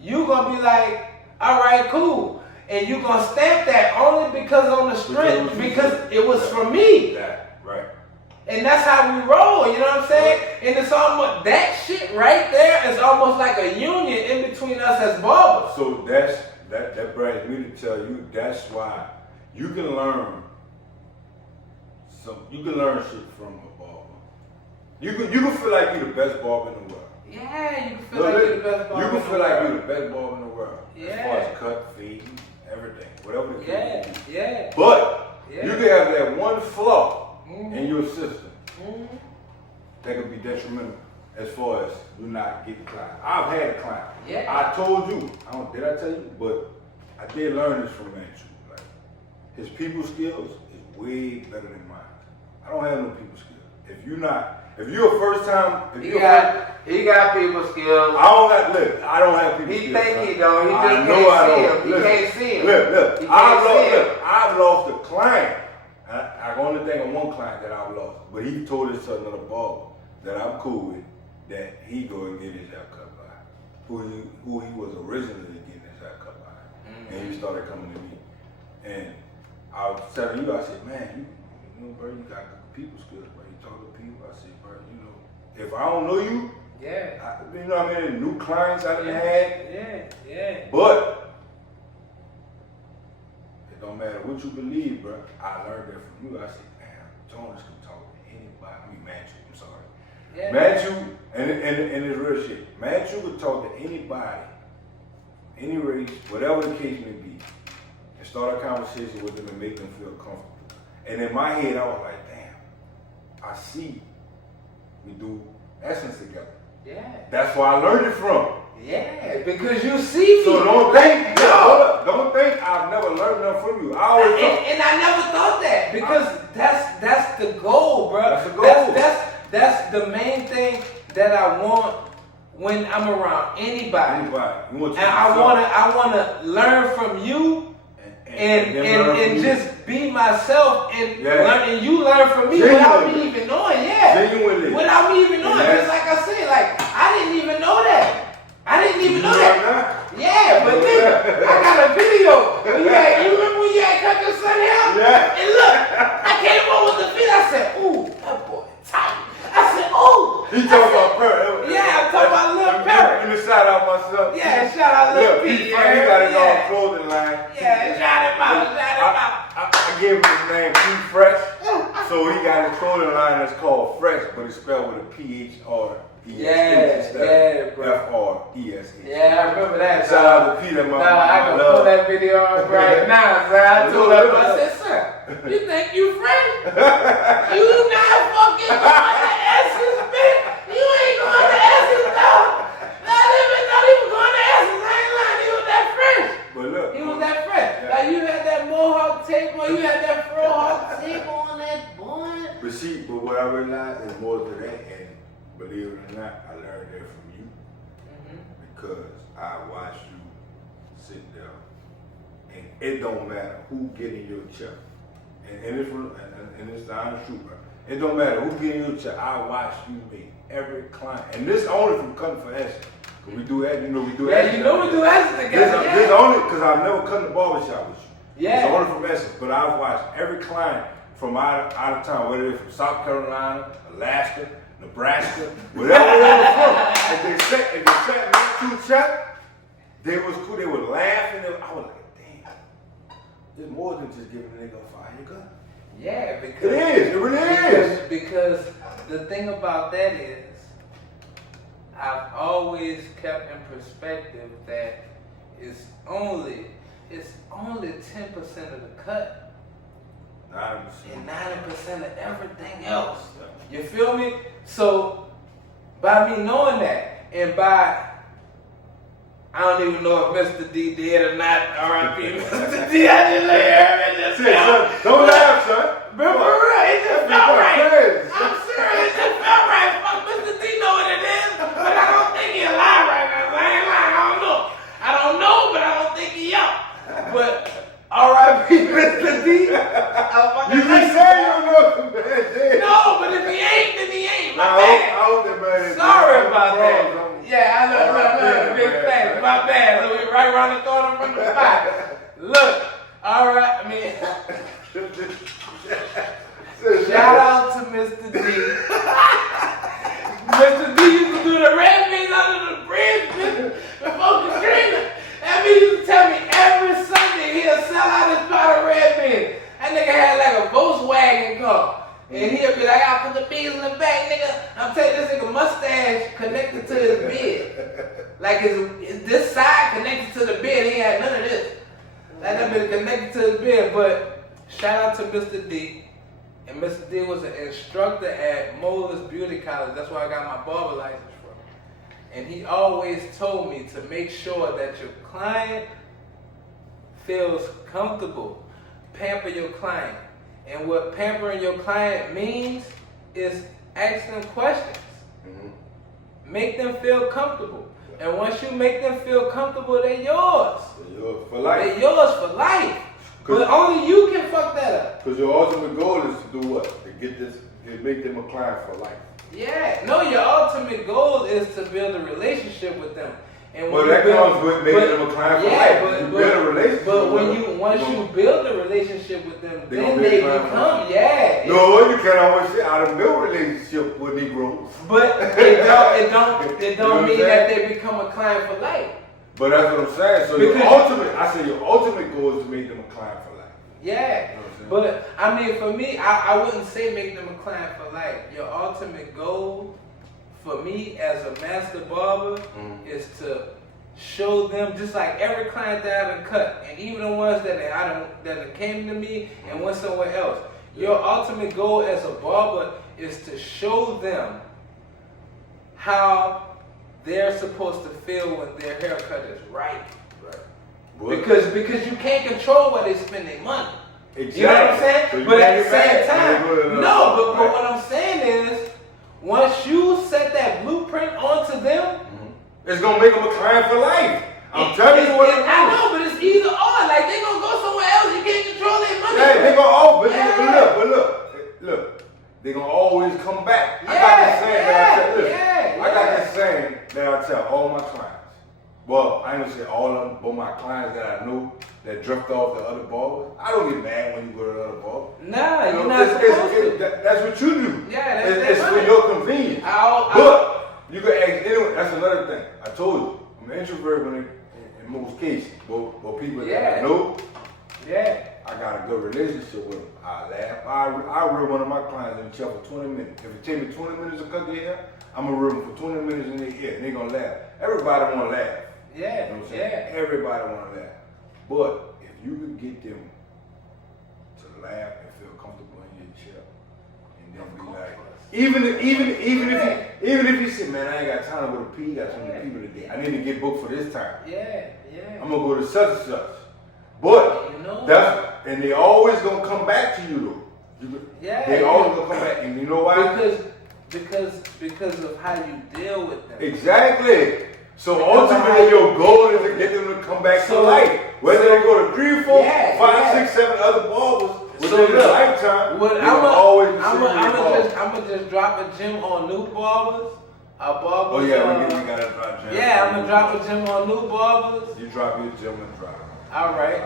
you gonna be like, all right, cool. And you gonna stamp that only because on the strength, because it was from me. Right. And that's how we roll, you know what I'm saying? And it's almost, that shit right there is almost like a union in between us as barbers. So that brings me to tell you, that's why you can learn shit from a barber. You can feel like you're the best barber in the world. Yeah, you can feel like you're the best barber. You can feel like you're the best barber in the world. Yeah. As far as cut, fade, everything, whatever the case may be. Yeah. But you can have that one flaw in your system that could be detrimental as far as you not getting clients. I've had a client. I told you. Did I tell you? But I did learn this from Manchu. Like, his people skills is way better than mine. I don't have no people skills. If you're a first time, he got people skills. I don't have people skills. He think he don't. He just can't see him. He can't see him. Look. I've lost a client. I can only think of one client that I've lost. But he told us to another barber that I'm cool with, that he go and get his hair cut by. Who he was originally getting his hair cut by. And he started coming to me. And I was telling you, I said, man, you know, bro, you got people skills, bro. You talk to people. I said, bro, you know, if I don't know you, you know what I mean, new clients I done had. But it don't matter what you believe, bro. I learned that from you. I said, damn, Jonas can talk to anybody. I mean, Manchu, I'm sorry. Manchu, and it's real shit. Manchu would talk to anybody, any race, whatever the case may be, and start a conversation with them and make them feel comfortable. And in my head, I was like, damn, I see we do essence together. That's where I learned it from. Because you see me. So don't think I've never learned nothing from you. I always and I never thought that, because that's the goal, bro. That's the goal. That's the main thing that I want when I'm around anybody. And I wanna learn from you and just be myself and learn, and you learn from me without me even knowing. Genuinely. Without me even knowing. Just like I said, like I didn't even know that. Yeah, but nigga, I got a video. You remember when you had cut your son out? Yeah. And look, I came up with the video. I said, ooh, that boy tight. I said, ooh. He talking about Perry. Yeah, I'm talking about Lil Perry. Let me shout out myself. Yeah, shout out Lil P. He got his own clothing line. Yeah, shout him out. I gave him his name P Fresh, so he got his clothing line that's called Fresh, but it's spelled with a PHR. Yeah, bro. F-R-E-S-H. Yeah, I remember that. Shout out to Peter, my I can pull that video up right now, son. I told him, I said, son, you think you friend? You not fucking going to Essence, man. You ain't going to Essence, though. Not even thought he was going to Essence. I ain't lying. He was that fresh. But look. He was that fresh. Yeah. Like, you had that mohawk tape on, you had that frohawk tape on that boy. But what I realized is more to that, and believe it or not, I learned that from you because I watched you sit there, and it don't matter who get in your chair, and it's the honest truth, bro. It don't matter who get in your chair. I watched you make every client, and this only from cutting for Essence. Cause we do that, we do that. Yeah, you know we do Essence together. This only because I've never cut in the barbershop with you. Yeah. It's only from Essence, but I've watched every client from out of town, whether it's from South Carolina, Alaska, Nebraska, whatever they were from. If they sat next to each other, they was cool. They were laughing. I was like, damn, it's more than just giving a nigga a fire gun. Yeah, because it is. It really is. Because the thing about that is, I've always kept in perspective that it's only 10% of the cut. 90%. And 90% of everything else. You feel me? So, by me knowing that, and by, I don't even know if Mr. D did or not, R.I.P. Mr. D, I just lay here and just felt. Don't laugh, son. But for real, it just felt right. I'm serious, it just felt right. Fuck, Mr. D know what it is, but I don't think he alive right now. I ain't lying, I don't know, but I don't think he out. But, R.I.P. Mr. D. You can say you don't know, man. No, but if he ain't, then he ain't. My bad. I hope that man is sorry about that. Yeah, I look, big thanks. My bad. So we right around the corner from the spot. Look, all right, I mean, shout out to Mr. D. Mr. D used to do the red beans under the bridge before Katrina. That mean, he used to tell me every Sunday he'll sell out his pot of red beans. That nigga had like a Volkswagen car. And he'll be like, I'll put the beans in the back, nigga. I'm telling you, this nigga mustache connected to his beard. Like this side connected to the beard. He had none of this. Like that been connected to his beard. But shout out to Mr. D. And Mr. D was an instructor at Moelis Beauty College. That's where I got my barber license from. And he always told me to make sure that your client feels comfortable. Pamper your client. And what pampering your client means is ask them questions. Make them feel comfortable. And once you make them feel comfortable, they're yours. They're yours for life. They're yours for life. But only you can fuck that up. Because your ultimate goal is to do what? To make them a client for life. Yeah. No, your ultimate goal is to build a relationship with them. And well, that comes with making them a client for life. You build a relationship. But once you build a relationship with them, then they become, No, you can't always say I don't build a relationship with Negroes. But it don't mean that they become a client for life. But that's what I'm saying. So your ultimate goal is to make them a client for life. Yeah. You know but I mean, for me, I wouldn't say make them a client for life. Your ultimate goal for me as a master barber is to show them, just like every client that I done cut, and even the ones that came to me and went somewhere else. Your ultimate goal as a barber is to show them how they're supposed to feel when their haircut is right. Because you can't control where they spend their money. Exactly. You know what I'm saying? So but at the same time, but what I'm saying is, once you set that blueprint onto them, it's gonna make them a client for life. I'm telling you what it is. I know, but it's either or. Like they gonna go somewhere else look. They gonna always come back. I got this saying that I tell all my clients. Well, I ain't gonna say all of them, but my clients that I know that drift off the other barbers. I don't get mad when you go to the other barber. Nah, you're not supposed to. That's what you do. Yeah, it's for your convenience. But you can ask anyone. That's another thing. I told you, I'm an introvert in most cases, but people that I know. Yeah. I got a good relationship with them. I laugh. I reel one of my clients in the chair for 20 minutes. If it takes me 20 minutes to cut their hair, I'm going to reel them for 20 minutes in their ear, and they're going to laugh. Everybody want to laugh. Yeah. You know what I'm saying? Everybody want to laugh. But if you can get them to laugh and feel comfortable in your chair, and then be like, even if you say, man, I ain't got time to go to pee, got too many people today. I need to get booked for this time. Yeah. I'm going to go to such and such. But and they always gonna come back to you though. They always gonna come back, and you know why? Because of how you deal with them. Exactly. So ultimately, your goal is to get them to come back to life. Whether they go to 3, 4, 5, 6, 7 other barbers within their lifetime, I'm gonna just drop a gem on new barbers. Barbers. Oh yeah, we gotta drop gems. Yeah, I'm gonna drop a gem on new barbers. You drop your gem and drop. All right.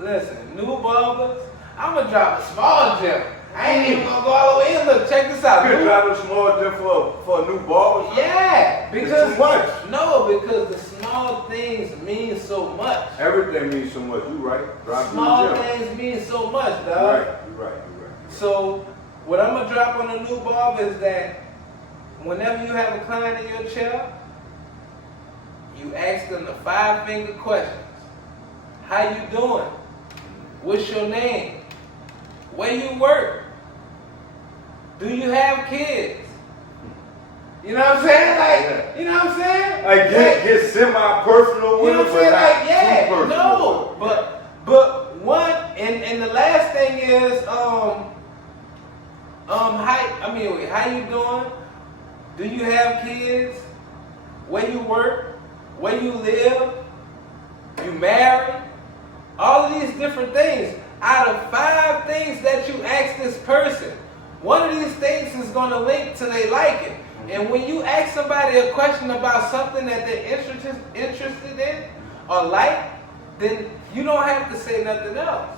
Listen, new barbers. I'm gonna drop a small gem. I ain't even gonna go all the way in. Look, check this out. You drop a small gem for a new barber? Yeah, because it's too much. No, because the small things mean so much. Everything means so much. You right? Drop small things mean so much, dog. You're right. So what I'm gonna drop on a new barber is that whenever you have a client in your chair, you ask them the 5-finger questions. How you doing? What's your name? Where you work? Do you have kids? You know what I'm saying? You know what I'm saying? I get semi-personal with it, but not too personal. No, but one, and the last thing is, how you doing? Do you have kids? Where you work? Where you live? You married? All of these different things. Out of 5 things that you ask this person, one of these things is going to link to they liking. And when you ask somebody a question about something that they're interested in or like, then you don't have to say nothing else.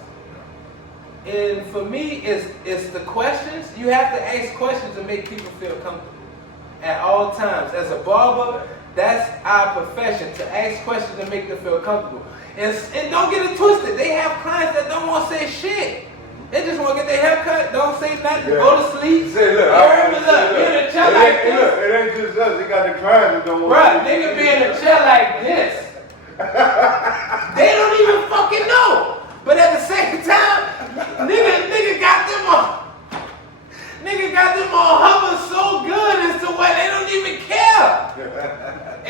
And for me, it's the questions. You have to ask questions to make people feel comfortable at all times. As a barber, that's our profession, to ask questions to make them feel comfortable. And don't get it twisted. They have clients that don't want to say shit. They just want to get their hair cut, don't say nothing, go to sleep. Say, look, be in a chair like this. Look, it ain't just us. They got the clients that don't want to say nigga be in a chair like this. They don't even fucking know. But at the same time, nigga got them on. Nigga got them on hover so good as to where they don't even care.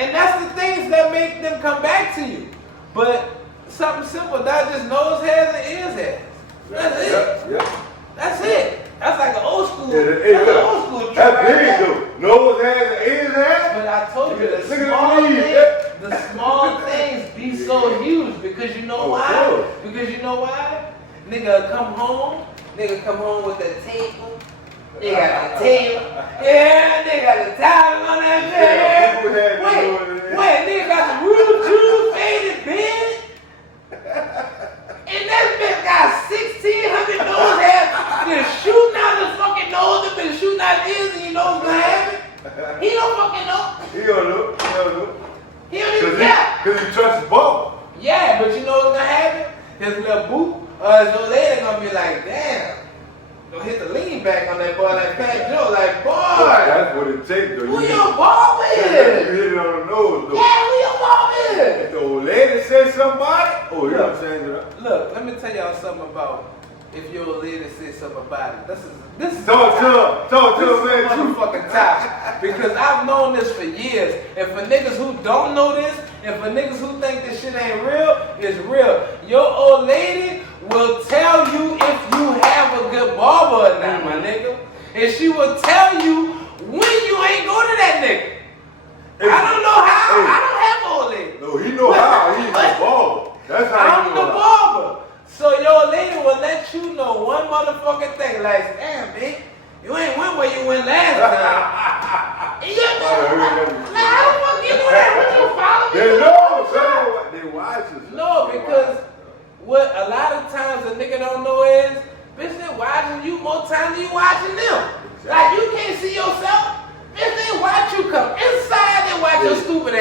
And that's the things that make them come back to you. But something simple, not just nose hairs and ears hairs. That's it. That's it. That's like an old school. That's big though. Nose hairs and ears hairs. But I told you the small things be so huge because you know why? Because you know why? Nigga come home with the table. They got the table. Yeah, they got the towel on that bed. Wait, nigga got the real Jew faded bed. And that bitch got 1,600 nose hairs. Been shooting out his fucking nose and been shooting out his ears, and you know what's gonna happen? He don't fucking know. He don't know. He don't even care. Because he trusts his ball. Yeah, but you know what's gonna happen? His little boot or his little lady gonna be like, damn. Don't hit the lean back on that boy, that fat Joe, like, boy. That's what it takes, though. Who your barber is? You hit it on the nose, though. Yeah, who your barber is? If the old lady says somebody, you know what I'm saying? Look, let me tell y'all something about if your old lady says something about it. This is talk to him, man. Motherfucking topic. Because I've known this for years. And for niggas who don't know this, and for niggas who think this shit ain't real, it's real. Your old lady will tell you if you have a good barber or not, my nigga. And she will tell you when you ain't go to that nigga. I don't know how. I don't have an old lady. No, he know how. He's the barber. That's how I'm the barber. So your lady will let you know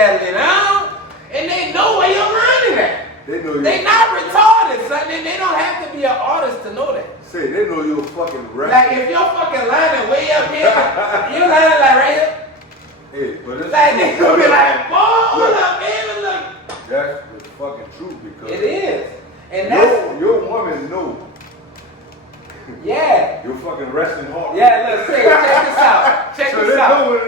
settling down, and they know where your line is at. They not retarded, son. They don't have to be an artist to know that. Say, they know you're fucking right. Like, if your fucking line is way up here, your line is like right here. Hey, but it's like, they gonna be like, boy, hold up, baby, look. That's the fucking truth because it is. And that's your woman knows. Yeah. You're fucking resting hard. Yeah, look, check this out. Check so this out.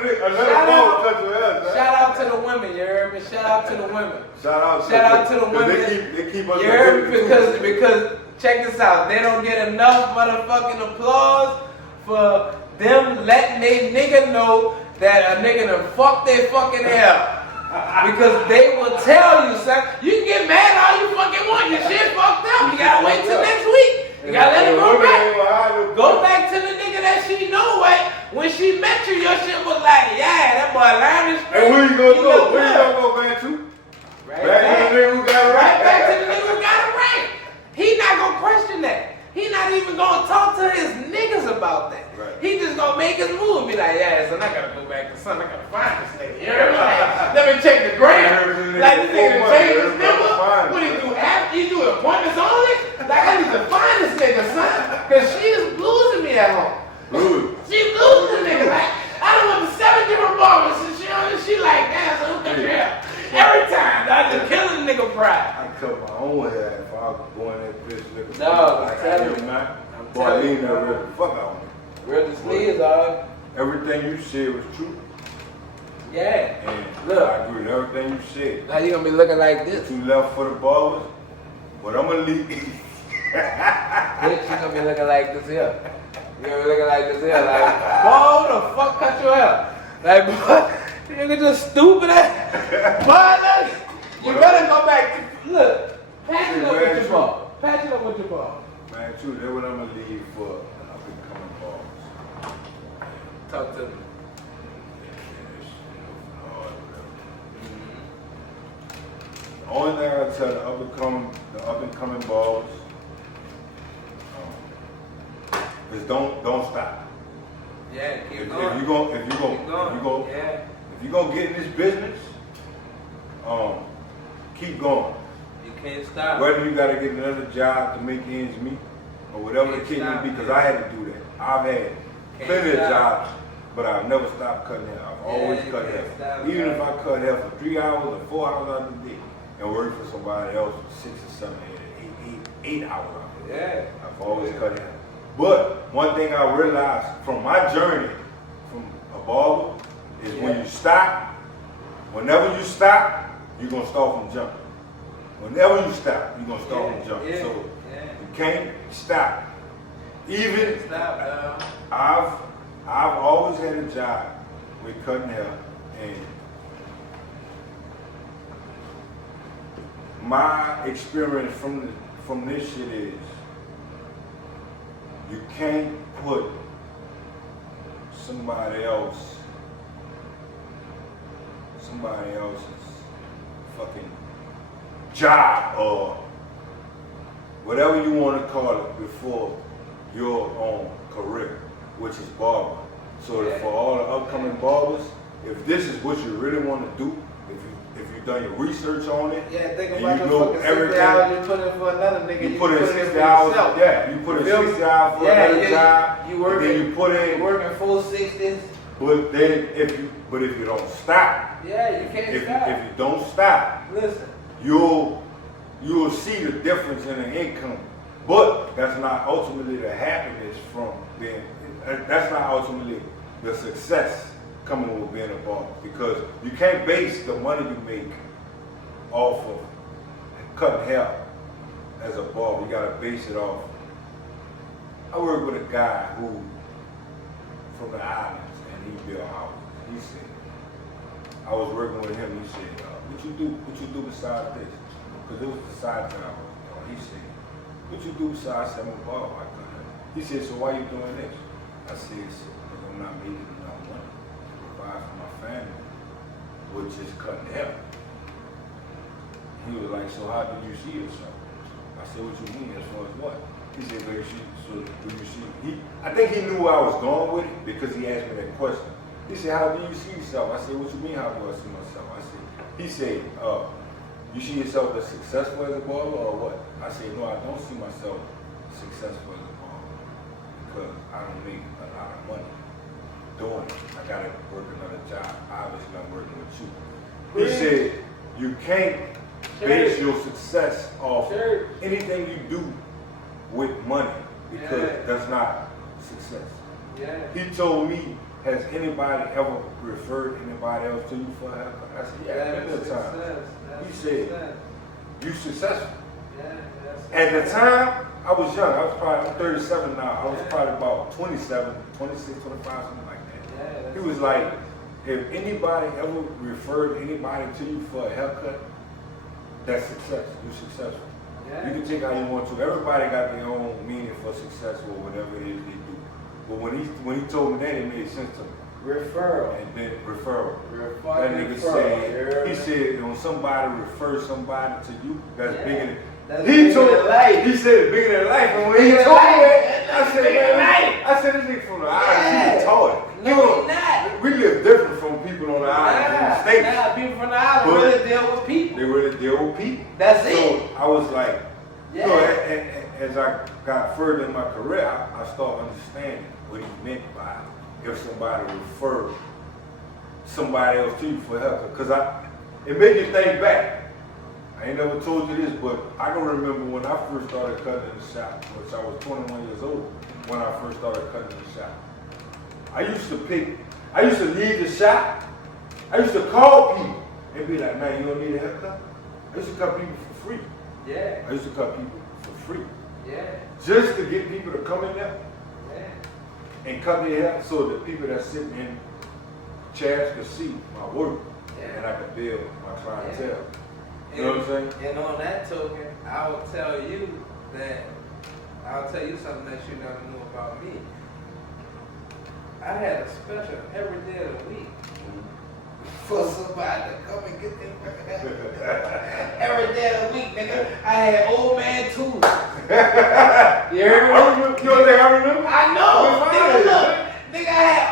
Shout out to the women, you heard me? Shout out to the women. Shout out to the women. They keep us. You heard me? Because check this out. They don't get enough motherfucking applause for them letting they nigga know that a nigga done fucked their fucking hair. Because they will tell you, son, you can get mad all you fucking want. Your shit fucked up. You gotta wait till next week. You gotta let it go back. Go back to the nigga that she know what. When she met you, your shit was like, yeah, that boy line is straight. And where you gonna go? Where you gonna go back to? Right back to the nigga who got it right. Right back to the nigga who got it right. He not gonna question that. He not even gonna talk to his niggas about that. Right. He just gonna make his move and be like, yeah, son, I gotta go back to son. I gotta find this nigga. You heard me? Like, let me check the gram. Like, this nigga change his number. What do you do? After you do appointments only? Like, I need to find this nigga, son. Because she is losing me at home. She losing nigga. Like, I done went to 7 different barbers and she like, damn, so who cut your hair? Every time. I just killing the nigga pride. I cut my own hair if I was going that bitch nigga. No, like I'm telling you. I'm telling you. Real fuck out me. Real the sleeves, dog. Everything you said was true. Yeah. And look, I agree with everything you said. Now you gonna be looking like this. You left for the barbers, but I'm gonna leave. Bitch, you gonna be looking like this here. You gonna be looking like this here. Like, boy, who the fuck cut your hair? Like, boy, you nigga just stupid ass. Boy, you better go back to, look, patch it up with your ball. Patch it up with your ball. Man, true, that's what I'm gonna leave for an up and coming barbers. Talk to me. The only thing I tell the up and coming barbers is don't stop. Yeah, keep going. If you gonna get in this business, keep going. You can't stop. Whether you gotta get another job to make ends meet or whatever the case may be, because I had to do that. I've had plenty of jobs, but I've never stopped cutting hair. I've always cut hair. Even if I cut hair for 3 hours or 4 hours out of the day and work for somebody else for 6 or 7, 8 hours out of the day. Yeah. I've always cut hair. But one thing I realized from my journey from a barber is when you stop, whenever you stop, you're going to start from jumping. Whenever you stop, you're going to start from jumping. So you can't stop. Even I've always had a job with cutting hair, and my experience from this shit is you can't put somebody else's fucking job or whatever you want to call it before your own career, which is barber. So for all the upcoming barbers, if this is what you really want to do, if you've done your research on it, think and about you know everything, you put in for another nigga. You put in 60 hours. Yeah, you put in 60 hours for another job. You working. Then you put in working full 60s. But then if you don't stop, you can't stop. If you don't stop, listen, you'll see the difference in the income. But that's not ultimately the happiness from being. That's not ultimately the success coming with being a barber, because you can't base the money you make off of cutting hair as a barber. You gotta base it off. I work with a guy who from the islands, and he built houses. He said, I was working with him. He said, what you do besides this? Because it was the side job. He said, what you do besides selling barber? I cut hair. He said, so why you doing this? I said, because I'm not making enough money to provide for my family, which is cutting hair. He was like, so how do you see yourself? I said, what you mean as far as what? He said, well, so do you see? I think he knew where I was going with it because he asked me that question. He said, how do you see yourself? I said, what you mean, how do I see myself? I said, He said, you see yourself as successful as a barber or what? I said, no, I don't see myself successful as a barber because I don't make a lot of money doing it. I gotta work another job. Obviously, I'm working with you. He said, you can't base your success off anything you do with money because that's not success. Yeah. He told me, has anybody ever referred anybody else to you for a haircut? I said, yeah, plenty of times. He said, you successful. At the time, I was young. I'm 37 now. I was probably about 27, 26, 25, something like that. He was like, if anybody ever referred anybody to you for a haircut, that's success. You're successful. You can take how you want to. Everybody got their own meaning for success or whatever it is they do. But when he told me that, it made sense to me. Referral. And then referral. That nigga said, he said when somebody refers somebody to you, that's bigger than he told life. He said it's bigger than life. And when he told me that, I said, this nigga from the island, he taught it. No, he's not. We live different from people on the island in the States. Nah, people from the island really deal with people. They really deal with people. That's it. So I was like, you know, as I got further in my career, I started understanding what he meant by if somebody referred somebody else to you for help. Because it made you think back. I ain't never told you this, but I can remember when I first started cutting in the shop, which I was 21 years old when I first started cutting in the shop. I used to leave the shop, I used to call people and be like, man, you don't need a haircut? I used to cut people for free. Yeah. I used to cut people for free. Yeah. Just to get people to come in there and cut their hair so that people that sitting in chairs could see my work and I could build my clientele. You know what I'm saying? And on that token, I'll tell you something that you never knew about me. I had a special every day of the week for somebody to come and get them every day of the week, nigga. I had old man tools. You heard me? You don't think I remember? I know. Nigga, look. Nigga, I had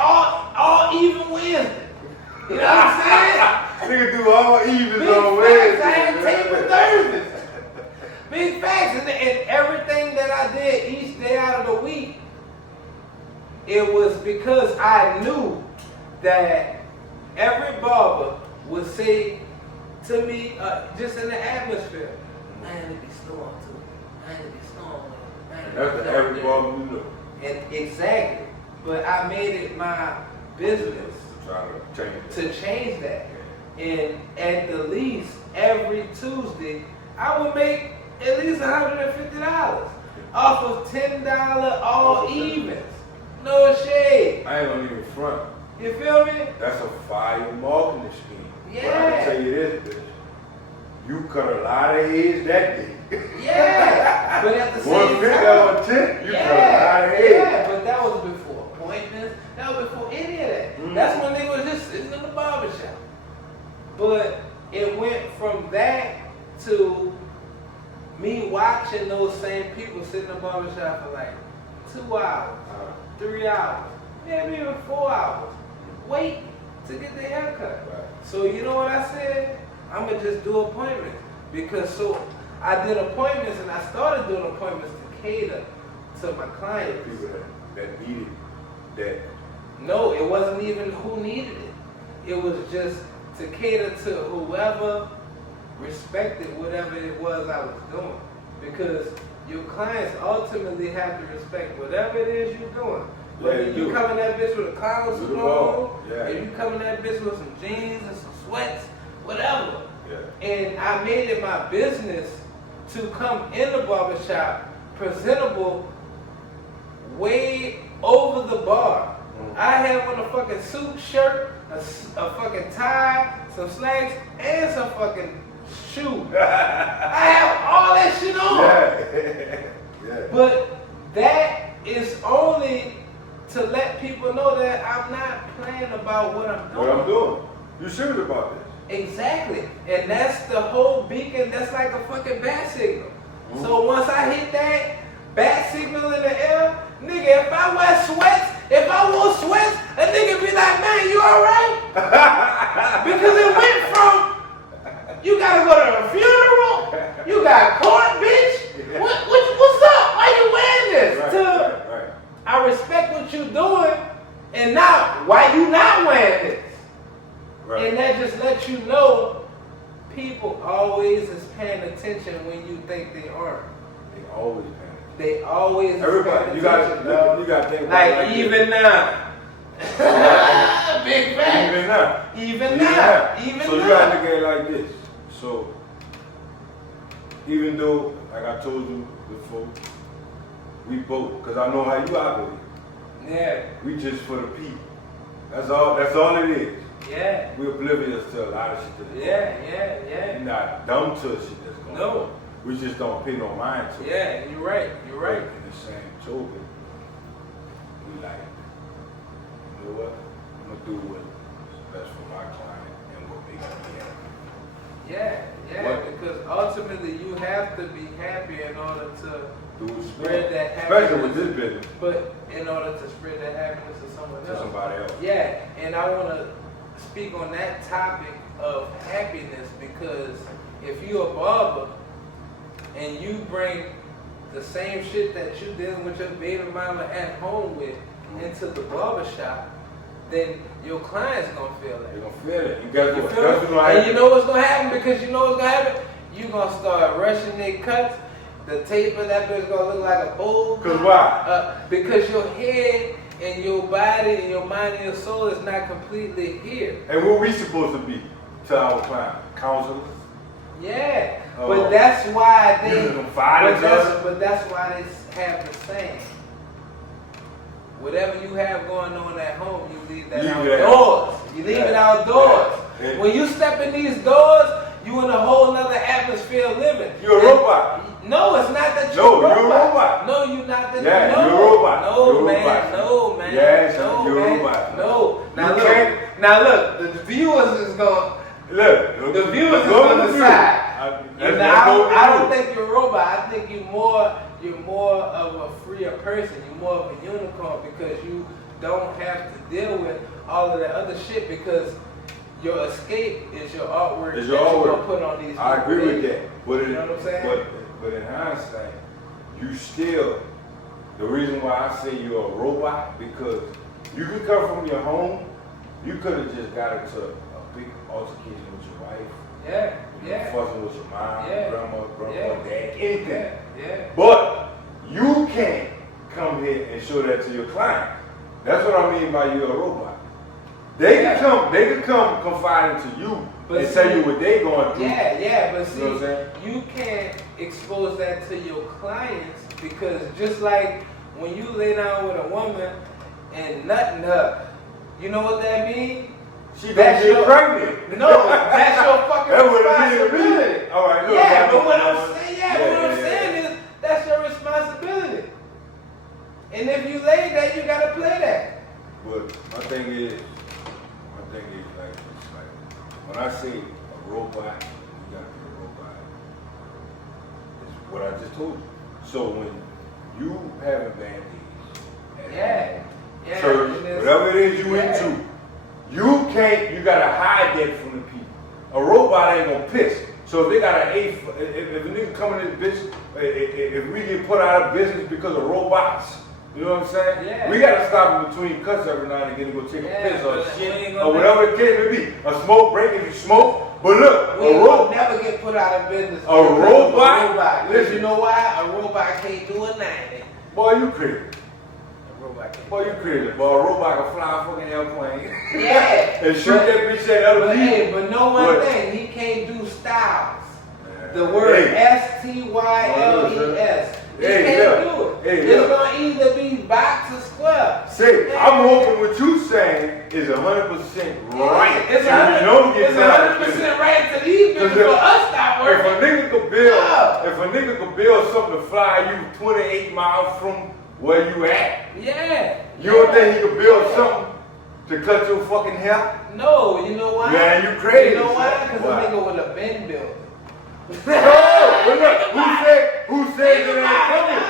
all even Wednesday. You know what I'm saying? Nigga do all evens Big on facts. Wednesday. I had table Thursdays. Big facts. And everything that I did each day out of the week, it was because I knew that every barber would say to me, just in the atmosphere, man, it be snowing too. Man, it be snowing. That's the every barber we know. And exactly. But I made it my business to change that. And at the least, every Tuesday, I would make at least $150 off of $10 all evens. No shade. I ain't gonna even front. You feel me? That's a fire marketing scheme. Yeah. But I can tell you this, bitch. You cut a lot of heads that day. Yeah. But at the same time. $150 tip, you cut a lot of heads. Yeah, but that was before appointments. That was before any of that. That's when they was just sitting in the barbershop. But it went from that to me watching those same people sit in the barbershop for like 2 hours, 3 hours, maybe even 4 hours, waiting to get their haircut. Right. So you know what I said? I'm gonna just do appointments because I did appointments and I started doing appointments to cater to my clients. People that needed that. No, it wasn't even who needed it. It was just to cater to whoever respected whatever it was I was doing. Because your clients ultimately have to respect whatever it is you're doing. Whether you come in that bitch with a clown suit on, if you come in that bitch with some jeans and some sweats, whatever. Yeah. And I made it my business to come in the barbershop presentable way over the bar. I had on a fucking suit shirt, a fucking tie, some slacks, and some fucking shoes. I have all that shit on. Yeah. But that is only to let people know that I'm not playing about what I'm doing. What I'm doing. You serious about this? Exactly. And that's the whole beacon. That's like a fucking bat signal. So once I hit that bat signal in the air, nigga, if I wear sweats, if I wore sweats, a nigga be like, man, you alright? Because it went from You gotta go to the funeral? You got court, bitch? What's up? Why you wearing this? Right. I respect what you're doing, and now, why you not wearing this? Right. And that just lets you know people always is paying attention when you think they aren't. They always paying attention. They always everybody, you gotta think about it like even now. Big fact. Even now. So you gotta look at it like this. So even though, like I told you before, we both, because I know how you operate. Yeah. We just for the people. That's all it is. Yeah. We're oblivious to a lot of shit that's going on. We're not dumb to shit that's going on. We just don't pay no mind to it. Yeah, you're right. But in the same token, we like, you know what? I'm gonna do what's best for my client and what makes me happy. Yeah, because ultimately you have to be happy in order to spread that happiness. Especially with this business. But in order to spread that happiness to someone else. To somebody else. Yeah, and I want to speak on that topic of happiness, because if you're a barber and you bring the same shit that you dealing with your baby mama at home with into the barber shop, then your client's gonna feel that. They're gonna feel it. You guys you feel it? And you know what's gonna happen, because you know what's gonna happen? You gonna start rushing their cuts. The tape of that bitch gonna look like a bowl. Cause why? Because your head and your body and your mind and your soul is not completely here. And what we supposed to be to our client? Counselors? Yeah. But that's why but that's why they have the saying. Whatever you have going on at home, you leave that outdoors. You leave it outdoors. Yeah. When you step in these doors, you in a whole nother atmosphere of living. You're a robot. No, it's not that you're a robot. No, you're not that. Yeah, no. You're a robot. No, you're man. Robot. No, man. Yes, no, you're man. a robot. No. Now look. The viewers is going. Look. The viewers is going to decide. I don't think you're a robot. I think you're more of a freer person. You're more of a unicorn, because you don't have to deal with all of that other shit, because your escape is your artwork that you're going to put on these. I agree with that. But you know what I'm saying? But in hindsight, you still, the reason why I say you're a robot, because you could come from your home, you could have just got into a big altercation with your wife. Yeah. Fussing with your mom, grandma, dad, anything. Yeah. But you can't come here and show that to your client. That's what I mean by you're a robot. They can come confide into you and tell you what they going through. Yeah, but see, you know what I'm saying? You can't expose that to your clients, because just like when you lay down with a woman and nutting her, you know what that means? She gonna get pregnant. No, that's your fucking responsibility. All right, look. Yeah, but what I'm saying is that's your responsibility. And if you lay that, you gotta play that. But my thing is like when I say a robot, you gotta be a robot. It's what I just told you. So when you having bad days, church, whatever it is you into, you gotta hide that from the people. A robot ain't gonna piss. So if they got if a nigga come in this bitch, if we get put out of business because of robots, you know what I'm saying? Yeah. We gotta stop in between cuts every now and again to go take a piss or shit, or be. whatever the case may be. A smoke break if you smoke. But look, we will never get put out of business. A robot? Listen, you know why? A robot can't do a 90. Boy, you crazy. Boy, you crazy. Boy, a robot can fly a fucking airplane. Yeah. And shoot that bitch at other people. But know one thing, he can't do styles. The word STYLES. He can't do it. It's gonna either be box or square. See, I'm hoping what you saying is 100% right. It's 100% right to these people for us not working. If a nigga could build something to fly you 28 miles from where you at, you don't think he could build something to cut your fucking hair? No, you know why? Man, you crazy. You know why? Because a nigga would have been built. But look, who says it ain't coming?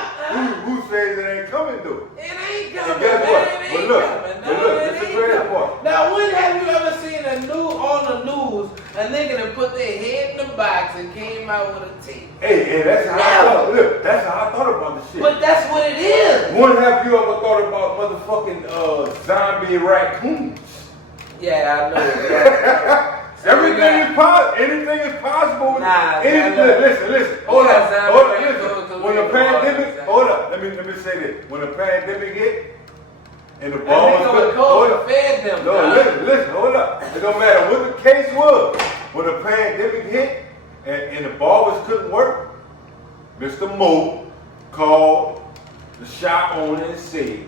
Who says it ain't coming though? It ain't coming. And guess what? But look, this is the crazy part. Now, when have you ever seen on the news a nigga that and put their head in the box and came out with a teeth. Hey, that's how I thought. Look, that's how I thought about the shit. But that's what it is. When have you ever thought about motherfucking zombie raccoons? Yeah, I know. Yeah. Everything is possible. Anything is possible. Nah, listen. Hold up. Listen. When the pandemic, hold up. Let me say this. When the pandemic hit, and the ball fed them. No, listen. Hold up. It don't matter what the case was. When the pandemic hit, and the barbers couldn't work, Mr. Mo called the shop owner and said,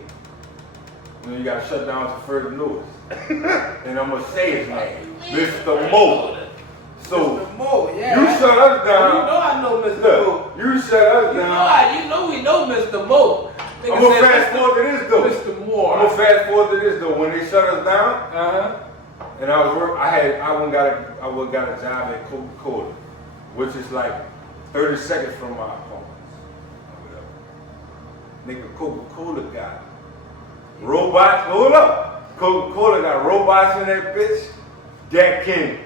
you gotta shut down for further notice. And I'm gonna say his name, Mr. Mo. So Mr. Mo, yeah. You shut us down. You know I know Mr. Mo. You shut us down. You know we know Mr. Mo. I'm gonna fast forward to this though. Mr. Moore. I'm gonna fast forward to this though. When they shut us down, and I was working, I went got a job at Coca-Cola, which is like 30 seconds from my home. Nigga, Coca-Cola got robots. Hold up. Coca-Cola got robots in that bitch that can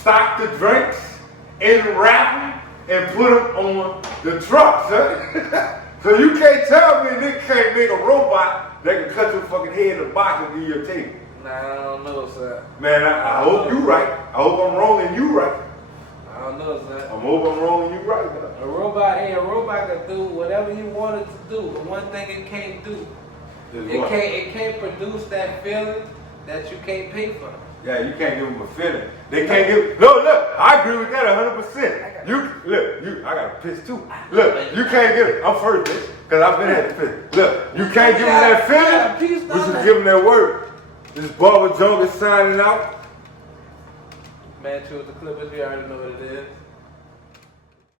stock the drinks and wrap them and put them on the trucks, huh? So you can't tell me nigga can't make a robot that can cut your fucking head in the box and give you a table. Nah, I don't know, sir. Man, I hope you right. I hope I'm wrong and you right. I don't know, sir. I hope I'm wrong and you right. A robot can do whatever you want it to do. But one thing it can't do, it can't produce that feeling that you can't pay for. Yeah, you can't give them a feeling. They can't give. No, look, I agree with that 100%. I got a piss too. Look, you can't give. I'm first, bitch, because I've been at the piss. Look, you can't give them that feeling. We should give them that word. This Barber Junk is signing out. Man, choose the Clippers. We already know what it is.